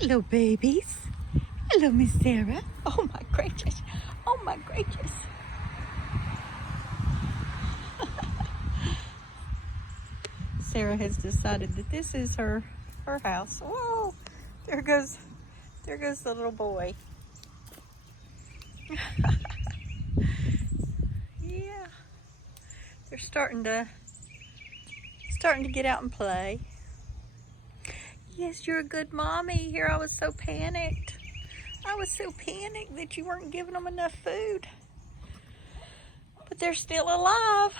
Hello, babies. Hello, Miss Sarah. Oh, my gracious. Oh, my gracious. Sarah has decided that this is her house. Whoa, there goes the little boy. Yeah, they're starting to get out and play. Yes, you're a good mommy. Here I was so panicked. I was so panicked that you weren't giving them enough food. But they're still alive,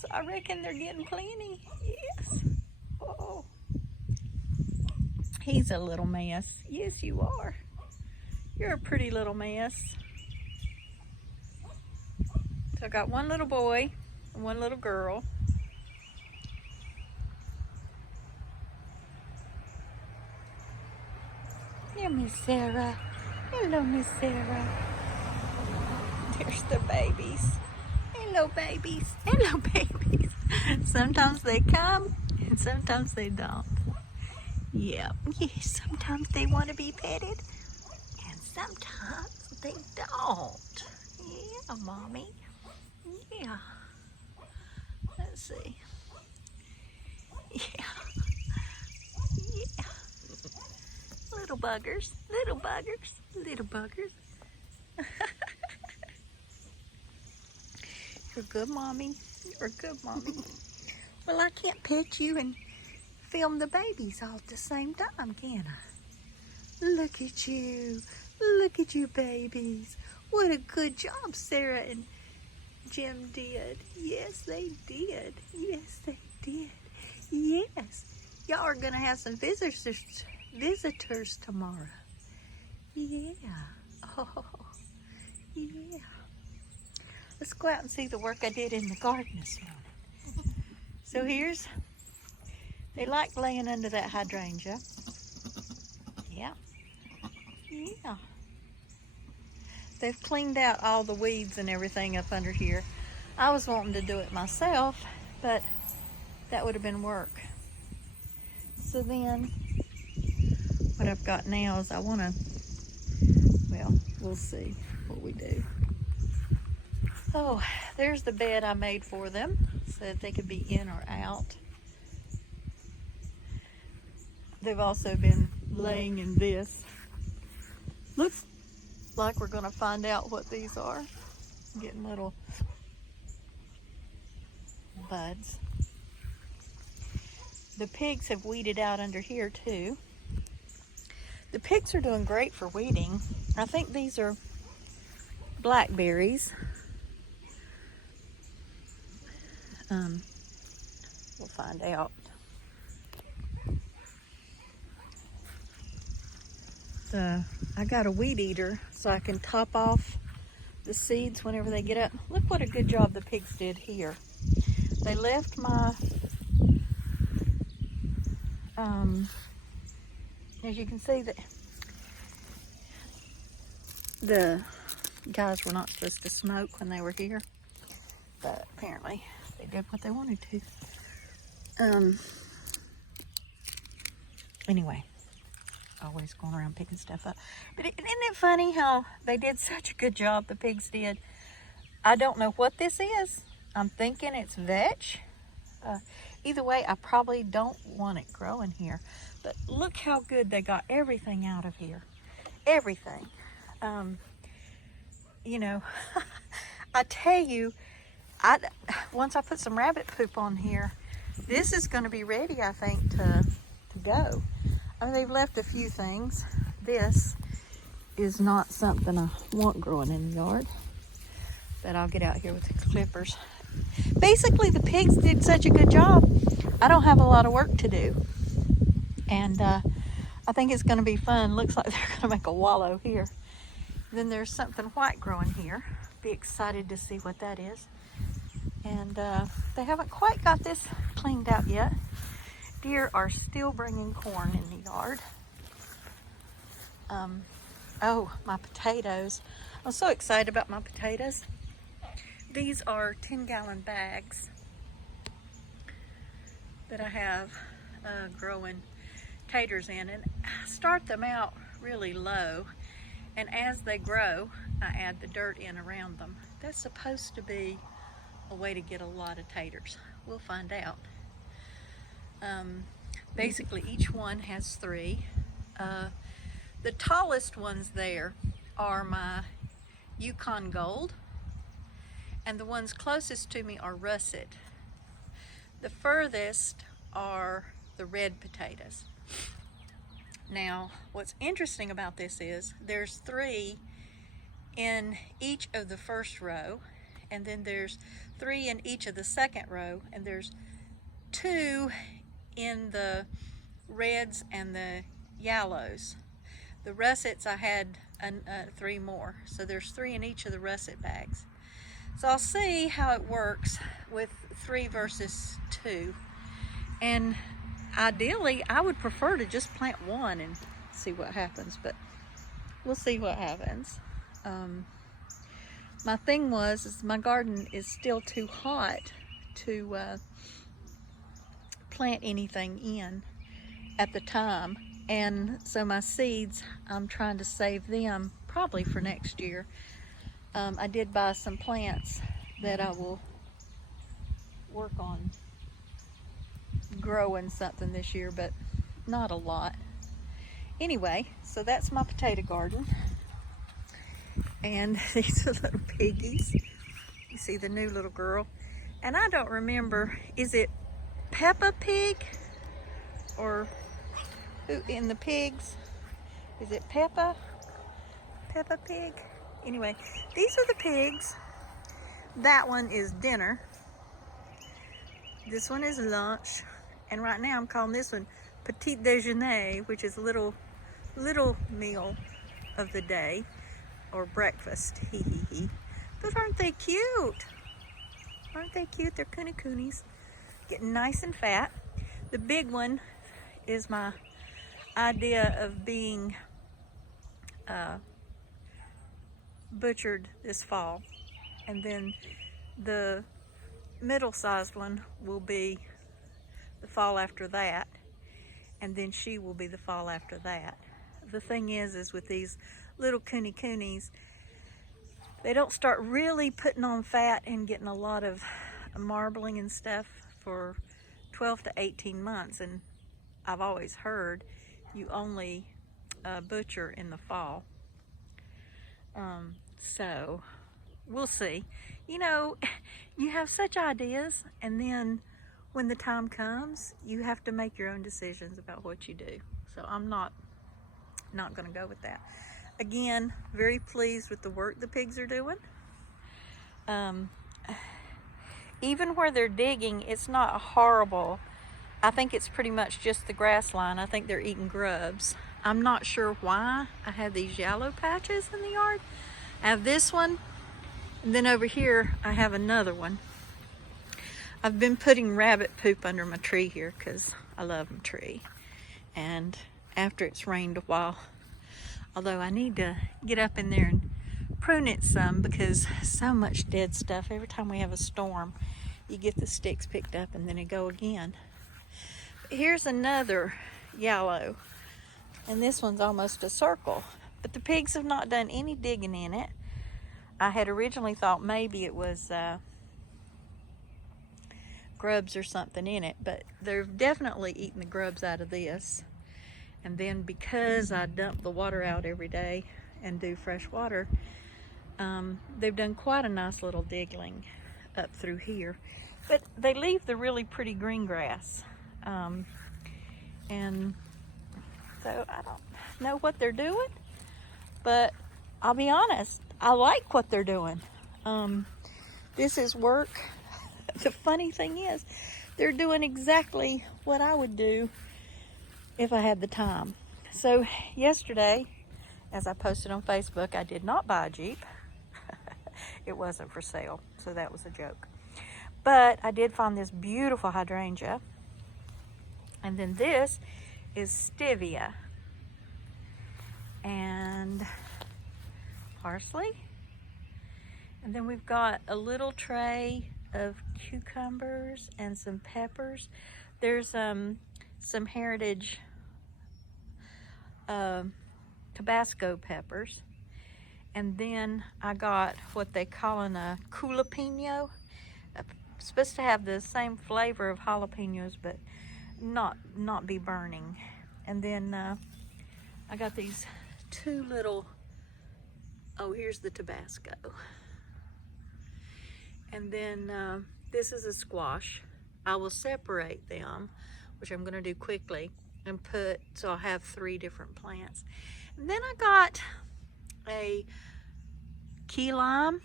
so I reckon they're getting plenty. Yes. Oh, he's a little mess. Yes, you are. You're a pretty little mess. So I got one little boy and one little girl. Here, Miss Sarah. Hello, Miss Sarah. There's the babies. Hello, babies. Hello, babies. Sometimes they come and sometimes they don't. Yeah, yes, sometimes they want to be petted and sometimes they don't. Yeah, mommy. Yeah. Let's see. Yeah. Yeah. Little buggers. Little buggers. Little buggers. You're a good mommy. You're a good mommy. Well, I can't pet you and film the babies all at the same time, can I? Look at you. Look at you, babies. What a good job Sarah and Jim did. Yes, they did. Yes, they did. Yes. Y'all are going to have some visitors tomorrow. Yeah. Oh, yeah. Let's go out and see the work I did in the garden this morning. So they like laying under that hydrangea. Yeah. Yeah. They've cleaned out all the weeds and everything up under here. I was wanting to do it myself, but that would have been work. So then what I've got now is we'll see what we do. Oh, there's the bed I made for them so that they could be in or out. They've also been laying in this. Looks like we're gonna find out what these are. Getting little buds. The pigs have weeded out under here too. The pigs are doing great for weeding. I think these are blackberries. We'll find out. I got a weed eater so I can top off the seeds whenever they get up. Look what a good job the pigs did here. They left my, as you can see, the guys were not supposed to smoke when they were here, but apparently they did what they wanted to. Anyway, always going around picking stuff up. But isn't it funny how they did such a good job, the pigs did? I don't know what this is. I'm thinking it's vetch. Either way, I probably don't want it growing here. But look how good they got everything out of here. Everything. You know, I tell you, once I put some rabbit poop on here, this is going to be ready, I think, to go. I mean, they've left a few things. This is not something I want growing in the yard, but I'll get out here with the clippers. Basically, the pigs did such a good job. I don't have a lot of work to do, and I think it's going to be fun. Looks like they're going to make a wallow here. Then there's something white growing here. Be excited to see what that is. And they haven't quite got this cleaned out yet. Deer are still bringing corn in the yard. Oh, my potatoes. I'm so excited about my potatoes. These are 10-gallon bags that I have growing. taters in, and I start them out really low, and as they grow I add the dirt in around them. That's supposed to be a way to get a lot of taters. We'll find out. Basically each one has 3. The tallest ones there are my Yukon Gold, and the ones closest to me are russet. The furthest are the red potatoes. Now, what's interesting about this is there's 3 in each of the first row, and then there's 3 in each of the second row, and there's 2 in the reds and the yellows. The russets I had 3 more, so there's 3 in each of the russet bags. So I'll see how it works with 3 versus 2, and ideally I would prefer to just plant 1 and see what happens, but we'll see what happens. My thing is my garden is still too hot to plant anything in at the time, and so my seeds, I'm trying to save them probably for next year. I did buy some plants that I will work on growing something this year, but not a lot. Anyway, so that's my potato garden, and these are little piggies. You see the new little girl, and I don't remember, is it Peppa Pig or who in the pigs? Is it Peppa Pig? Anyway, these are the pigs. That one is dinner. This one is lunch, and right now I'm calling this one petit déjeuner, which is a little meal of the day, or breakfast. Hee hee hee. But aren't they cute? Aren't they cute? They're coonies, getting nice and fat. The big one is my idea of being butchered this fall, and then the middle-sized one will be the fall after that, and then she will be the fall after that. The thing is with these little coonies, they don't start really putting on fat and getting a lot of marbling and stuff for 12 to 18 months, and I've always heard you only butcher in the fall. So we'll see. You know, you have such ideas, and then when the time comes, you have to make your own decisions about what you do. So I'm not going to go with that. Again, very pleased with the work the pigs are doing. Even where they're digging, it's not horrible. I think it's pretty much just the grass line. I think they're eating grubs. I'm not sure why I have these yellow patches in the yard. I have this one, and then over here I have another one. I've been putting rabbit poop under my tree here because I love my tree. And after it's rained a while, although I need to get up in there and prune it some, because so much dead stuff. Every time we have a storm, you get the sticks picked up and then they go again. Here's another yellow, and this one's almost a circle, but the pigs have not done any digging in it. I had originally thought maybe it was grubs or something in it, but they're definitely eating the grubs out of this. And then because I dump the water out every day and do fresh water, they've done quite a nice little digging up through here. But they leave the really pretty green grass. And so I don't know what they're doing, but I'll be honest, I like what they're doing. This is work. The funny thing is, they're doing exactly what I would do if I had the time. So yesterday, as I posted on Facebook, I did not buy a Jeep. It wasn't for sale, so that was a joke. But I did find this beautiful hydrangea. And then this is stevia and parsley. And then we've got a little tray of cucumbers and some peppers. There's some heritage Tabasco peppers. And then I got what they call a jalapeno. It's supposed to have the same flavor of jalapenos, but not be burning. And then I got these two little, oh, here's the Tabasco. And then this is a squash. I will separate them, which I'm gonna do quickly, and so I'll have 3 different plants. And then I got a key lime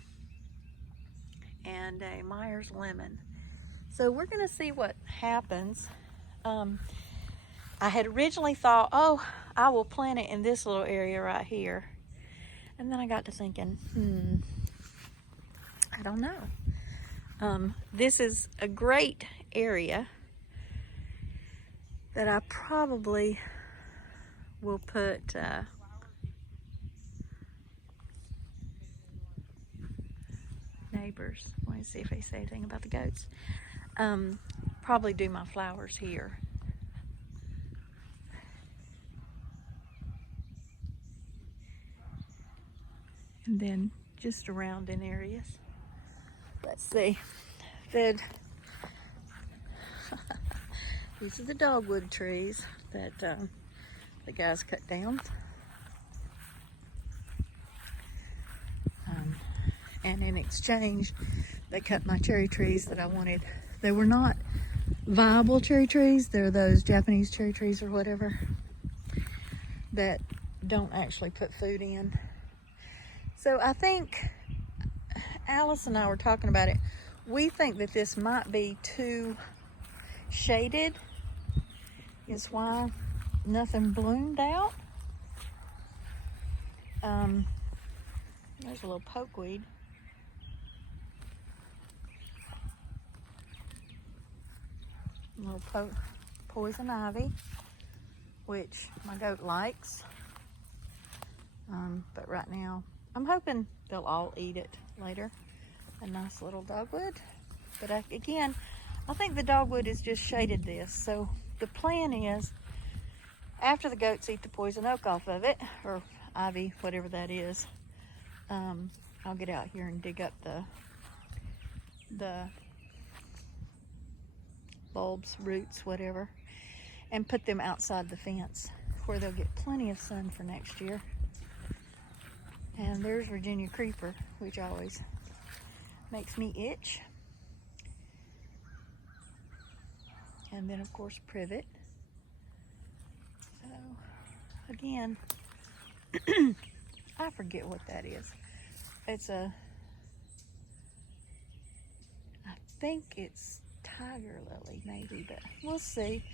and a Myers lemon. So we're gonna see what happens. I had originally thought, oh, I will plant it in this little area right here. And then I got to thinking, I don't know. This is a great area that I probably will put neighbors. Let me see if they say anything about the goats. Probably do my flowers here. And then just around in areas. Let's see. These are the dogwood trees that the guys cut down. And in exchange, they cut my cherry trees that I wanted. They were not viable cherry trees. They're those Japanese cherry trees or whatever that don't actually put food in. So I think Alice and I were talking about it. We think that this might be too shaded. It's why nothing bloomed out. There's a little pokeweed. A little poison ivy, which my goat likes. But right now, I'm hoping they'll all eat it later. A nice little dogwood. But again, I think the dogwood has just shaded this. So the plan is, after the goats eat the poison oak off of it, or ivy, whatever that is, I'll get out here and dig up the bulbs, roots, whatever, and put them outside the fence where they'll get plenty of sun for next year. And there's Virginia creeper, which always makes me itch. And then of course privet. So again, I forget what that is. It's I think it's tiger lily maybe, but we'll see.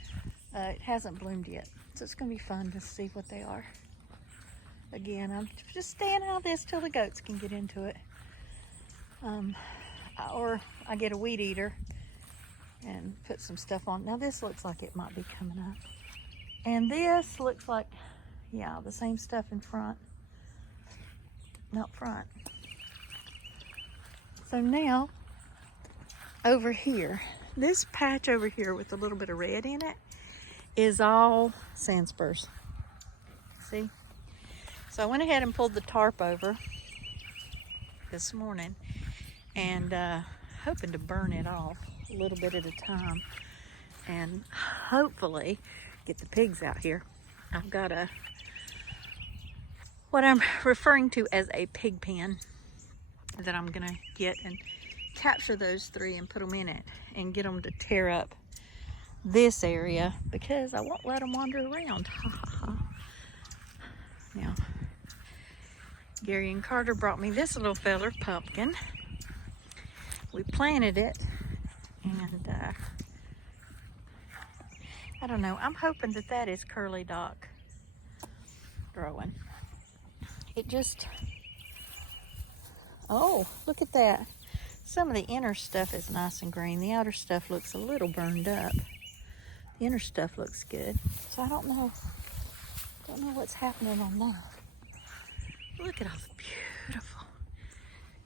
It hasn't bloomed yet, so it's gonna be fun to see what they are. Again, I'm just staying out of this till the goats can get into it. Or I get a weed eater and put some stuff on. Now this looks like it might be coming up. And this looks like, yeah, the same stuff in front. Not front. So now, over here, this patch over here with a little bit of red in it is all sand spurs. See? So I went ahead and pulled the tarp over this morning and hoping to burn it off a little bit at a time and hopefully get the pigs out here. I've got what I'm referring to as a pig pen that I'm gonna get and capture those 3 and put them in it and get them to tear up this area because I won't let them wander around. Now, Gary and Carter brought me this little feller, pumpkin. We planted it and I don't know, I'm hoping that that is curly dock growing. It just, oh, look at that. Some of the inner stuff is nice and green. The outer stuff looks a little burned up. The inner stuff looks good. So I don't know what's happening on that. Look at all the beautiful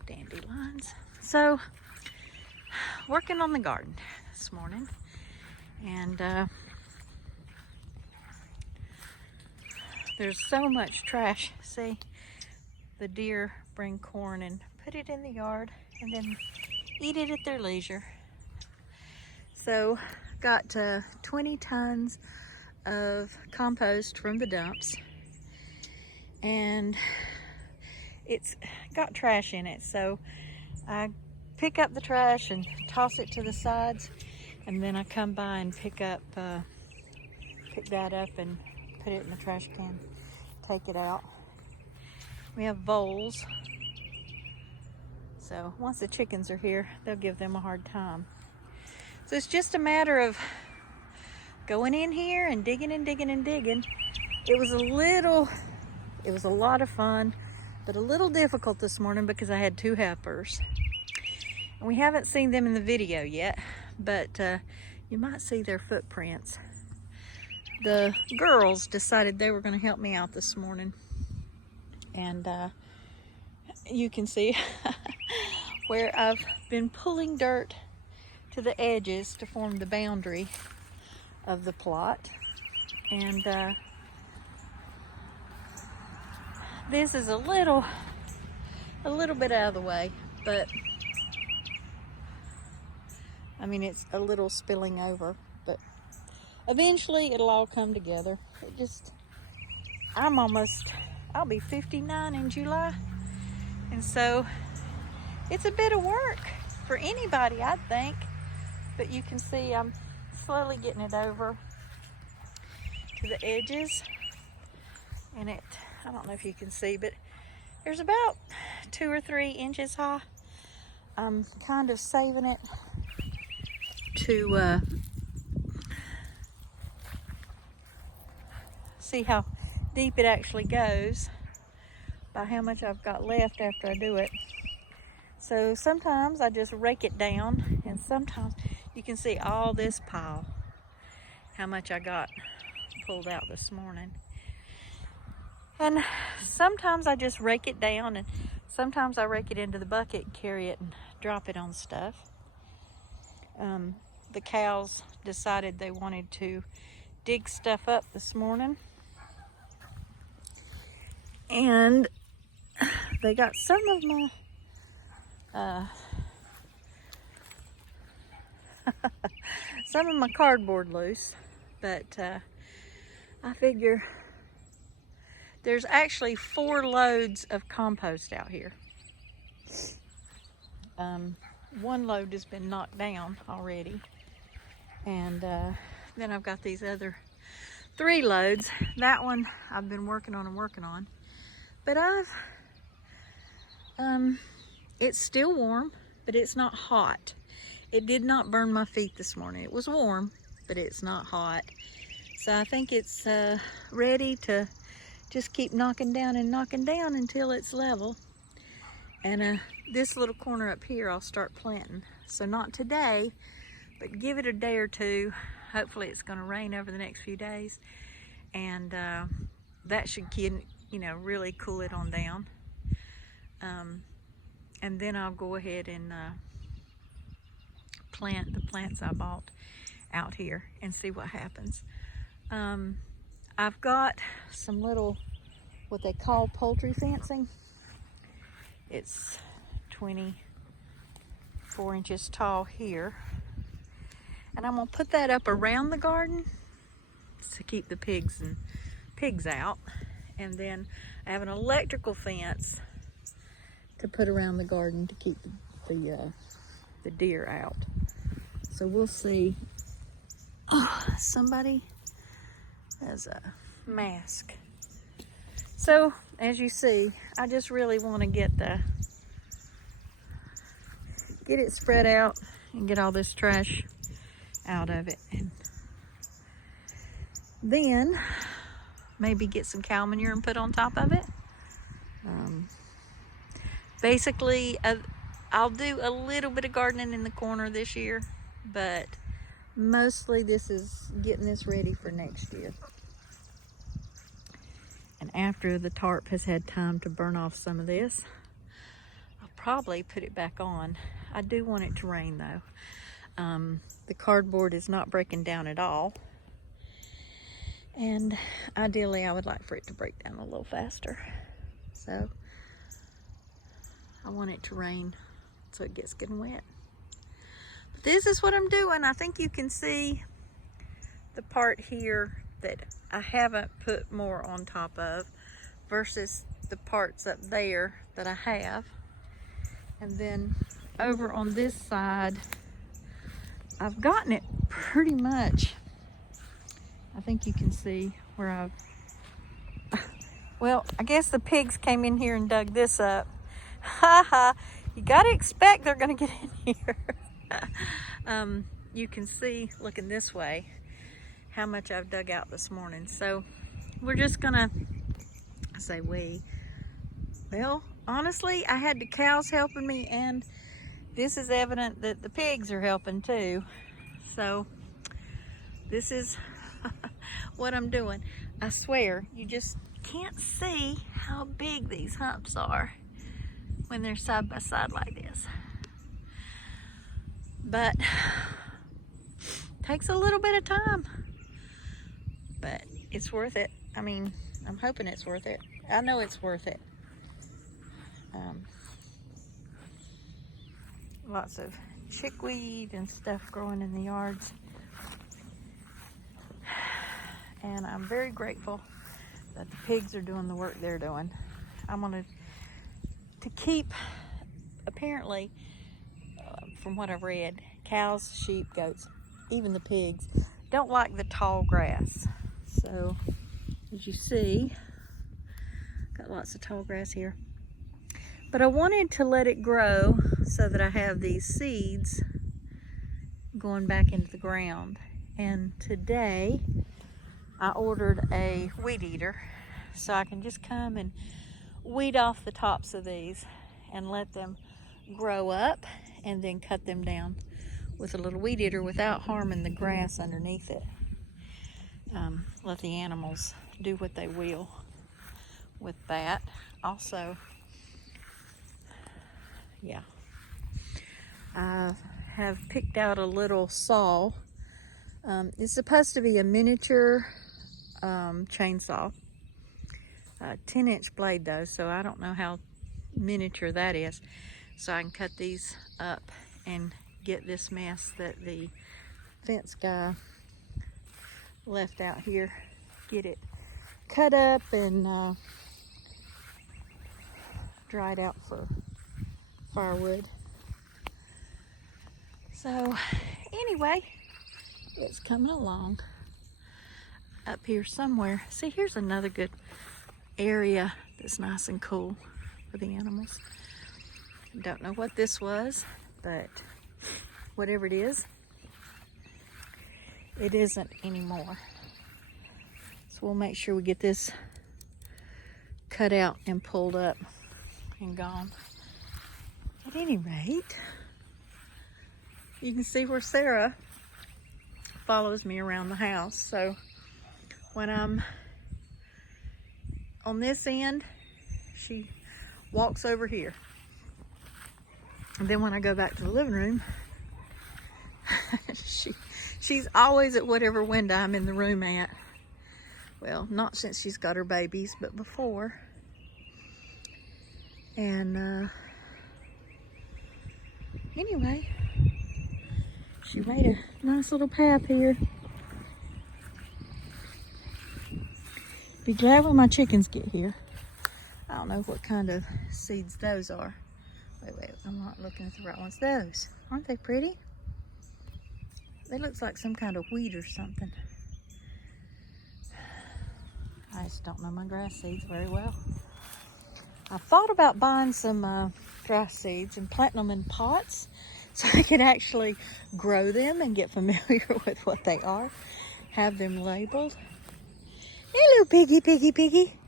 dandelions. So, working on the garden this morning. And there's so much trash. See, the deer bring corn and put it in the yard and then eat it at their leisure. So got 20 tons of compost from the dumps, and it's got trash in it, so I pick up the trash and toss it to the sides, and then I come by and pick that up and put it in the trash can, take it out. We have voles, so once the chickens are here, they'll give them a hard time. So it's just a matter of going in here and digging and digging and digging. It was a lot of fun, but a little difficult this morning because I had 2 helpers. And we haven't seen them in the video yet, but you might see their footprints. The girls decided they were going to help me out this morning. And you can see where I've been pulling dirt to the edges to form the boundary of the plot. And this is a little bit out of the way, but I mean, it's a little spilling over, but eventually it'll all come together. I'll be 59 in July, and so it's a bit of work for anybody, I think. But you can see I'm slowly getting it over to the edges, and I don't know if you can see, but there's about 2 or 3 inches high. I'm kind of saving it to see how deep it actually goes by how much I've got left after I do it. So sometimes I just rake it down, and sometimes you can see all this pile, how much I got pulled out this morning. And sometimes I just rake it down, and sometimes I rake it into the bucket, carry it, and drop it on stuff. The cows decided they wanted to dig stuff up this morning, and they got some of my cardboard loose, but I figure there's actually 4 loads of compost out here. 1 load has been knocked down already, and then I've got these other 3 loads. That one I've been working on, but it's still warm, but it's not hot. It did not burn my feet this morning. It was warm, but it's not hot. So I think it's ready to just keep knocking down until it's level. And this little corner up here I'll start planting. So not today, but give it a day or 2. Hopefully it's going to rain over the next few days, and that should really cool it on down. And then I'll go ahead and plant the plants I bought out here and see what happens. I've got some little, what they call poultry fencing. It's 24 inches tall here. And I'm gonna put that up around the garden to keep the pigs out. And then I have an electrical fence to put around the garden to keep the deer out. So we'll see. Oh, somebody has a mask. So as you see, I just really want to get it spread out and get all this trash out of it, and then maybe get some cow manure and put on top of it. Basically, I'll do a little bit of gardening in the corner this year, but mostly this is getting this ready for next year. And after the tarp has had time to burn off some of this, I'll probably put it back on. I do want it to rain though. The cardboard is not breaking down at all. And ideally I would like for it to break down a little faster. So I want it to rain so it gets getting wet. But this is what I'm doing. I think you can see the part here that I haven't put more on top of versus the parts up there that I have. And then over on this side, I've gotten it pretty much. I think you can see where I've, well, I guess the pigs came in here and dug this up. Ha ha, you gotta expect they're gonna get in here. You can see, looking this way, how much I've dug out this morning. So we're just gonna, I say we, well, honestly, I had the cows helping me, and this is evident that the pigs are helping too. So this is what I'm doing. I swear, you just can't see how big these humps are when they're side by side like this. But takes a little bit of time, but it's worth it. I mean, I'm hoping it's worth it. I know it's worth it. Lots of chickweed and stuff growing in the yards. And I'm very grateful that the pigs are doing the work they're doing. I'm gonna to keep, apparently, from what I've read, cows, sheep, goats, even the pigs, don't like the tall grass. So, as you see, got lots of tall grass here. But I wanted to let it grow so that I have these seeds going back into the ground. And today, I ordered a weed eater so I can just come and weed off the tops of these and let them grow up and then cut them down with a little weed eater without harming the grass underneath it. Let the animals do what they will with that. Also, yeah, I have picked out a little saw. It's supposed to be a miniature chainsaw, 10-inch blade though, so I don't know how miniature that is. So I can cut these up and get this mess that the fence guy left out here, get it cut up and dried out for firewood. So anyway, it's coming along up here somewhere. See, here's another good area that's nice and cool for the animals. Don't know what this was, but whatever it is, it isn't anymore. So we'll make sure we get this cut out and pulled up and gone. At any rate, you can see where Sarah follows me around the house. So when I'm on this end, she walks over here. And then when I go back to the living room, she's always at whatever window I'm in the room at. Well, not since she's got her babies, but before. And anyway, she made a nice little path here. Be glad when my chickens get here. I don't know what kind of seeds those are. Wait, I'm not looking at the right ones. Those, aren't they pretty? They look like some kind of wheat or something. I just don't know my grass seeds very well. I thought about buying some grass seeds and planting them in pots so I could actually grow them and get familiar with what they are. Have them labeled. Hello, piggy, piggy, piggy.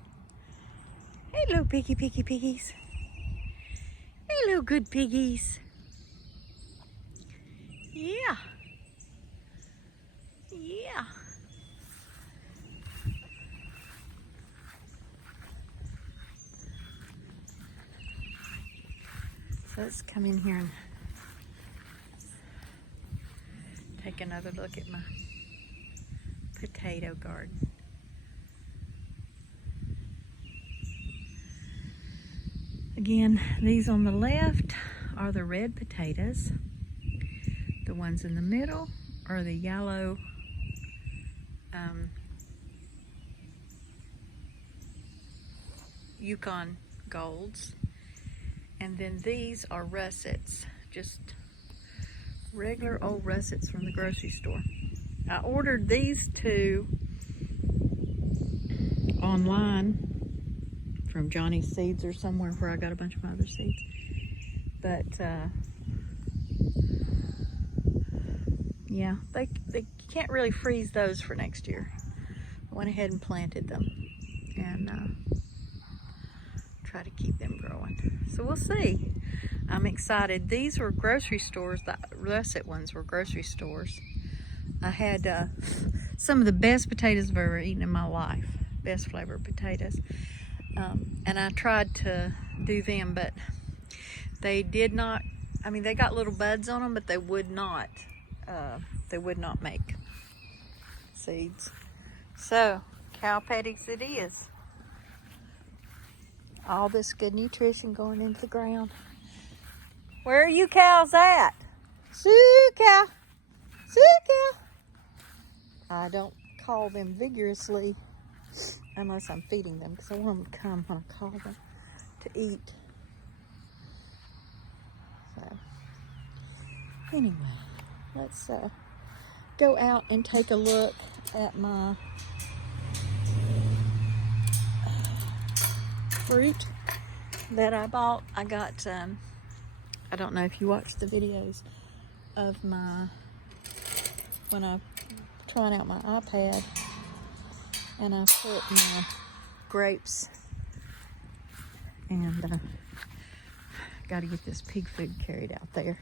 Hello, piggy, piggy, piggies. Hello, good piggies. Yeah. Yeah. So let's come in here and take another look at my potato garden. Again, these on the left are the red potatoes. The ones in the middle are the yellow Yukon Golds. And then these are russets, just regular old russets from the grocery store. I ordered these two online from Johnny's Seeds or somewhere where I got a bunch of my other seeds. But yeah, they can't really freeze those for next year. I went ahead and planted them and try to keep them growing. So we'll see. I'm excited. These were grocery stores. The russet ones were grocery stores. I had some of the best potatoes I've ever eaten in my life. Best flavored potatoes. And I tried to do them, but they did not, I mean, they got little buds on them, but they would not make seeds. So, cow patties it is. All this good nutrition going into the ground. Where are you cows at? Sioux cow. Sioux cow. I don't call them vigorously unless I'm feeding them, because I want them to come when I call them to eat. So, anyway, let's go out and take a look at my fruit that I bought. I got, I don't know if you watched the videos of when I trying out my iPad, and I put my grapes, and got to get this pig food carried out there.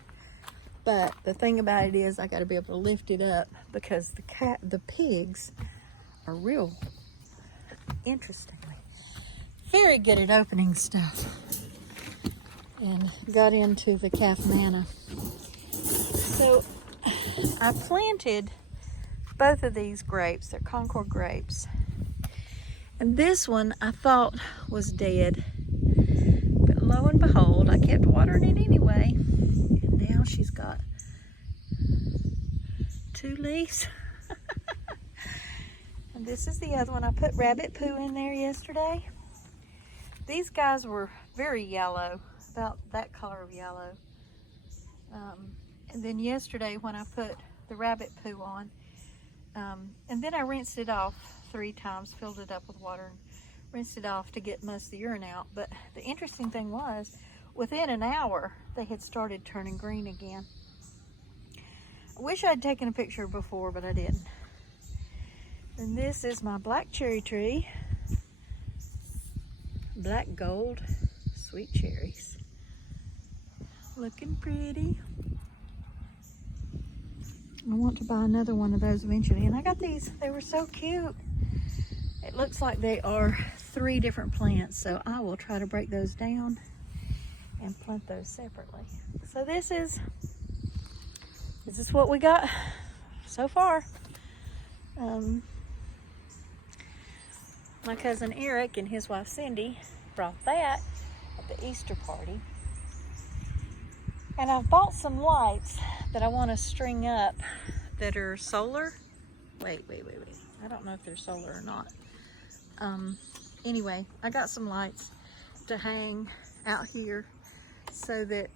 But the thing about it is I got to be able to lift it up, because the pigs are real, interestingly, very good at opening stuff, and got into the calf manna. So I planted both of these grapes. They're Concord grapes. And this one I thought was dead. But lo and behold, I kept watering it anyway. And now she's got 2 leaves. And this is the other one. I put rabbit poo in there yesterday. These guys were very yellow, about that color of yellow. And then yesterday when I put the rabbit poo on, and then I rinsed it off 3 times, filled it up with water, and rinsed it off to get most of the urine out. But the interesting thing was, within an hour, they had started turning green again. I wish I'd taken a picture before, but I didn't. And this is my black cherry tree. Black gold sweet cherries. Looking pretty. I want to buy another one of those eventually. And I got these, they were so cute. It looks like they are 3 different plants, so I will try to break those down and plant those separately. So this is what we got so far. My cousin Eric and his wife Cindy brought that at the Easter party. And I've bought some lights that I want to string up that are solar. Wait. I don't know if they're solar or not. Anyway, I got some lights to hang out here so that,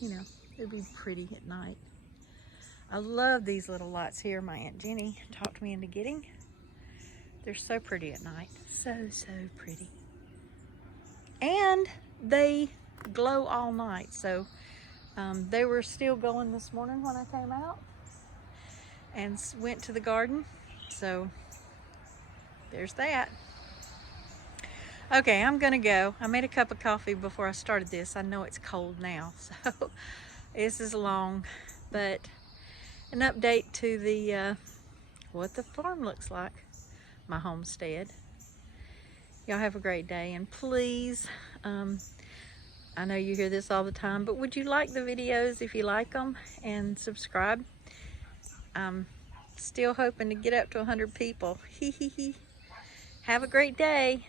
you know, it'll be pretty at night. I love these little lights here. My Aunt Jenny talked me into getting. They're so pretty at night. So pretty. And they glow all night. So they were still going this morning when I came out and went to the garden. So there's that. Okay, I'm gonna go. I made a cup of coffee before I started this. I know it's cold now, so this is long, but an update to the what the farm looks like, my homestead. Y'all have a great day, and please, I know you hear this all the time, but would you like the videos if you like them, and subscribe? I'm still hoping to get up to 100 people. Have a great day.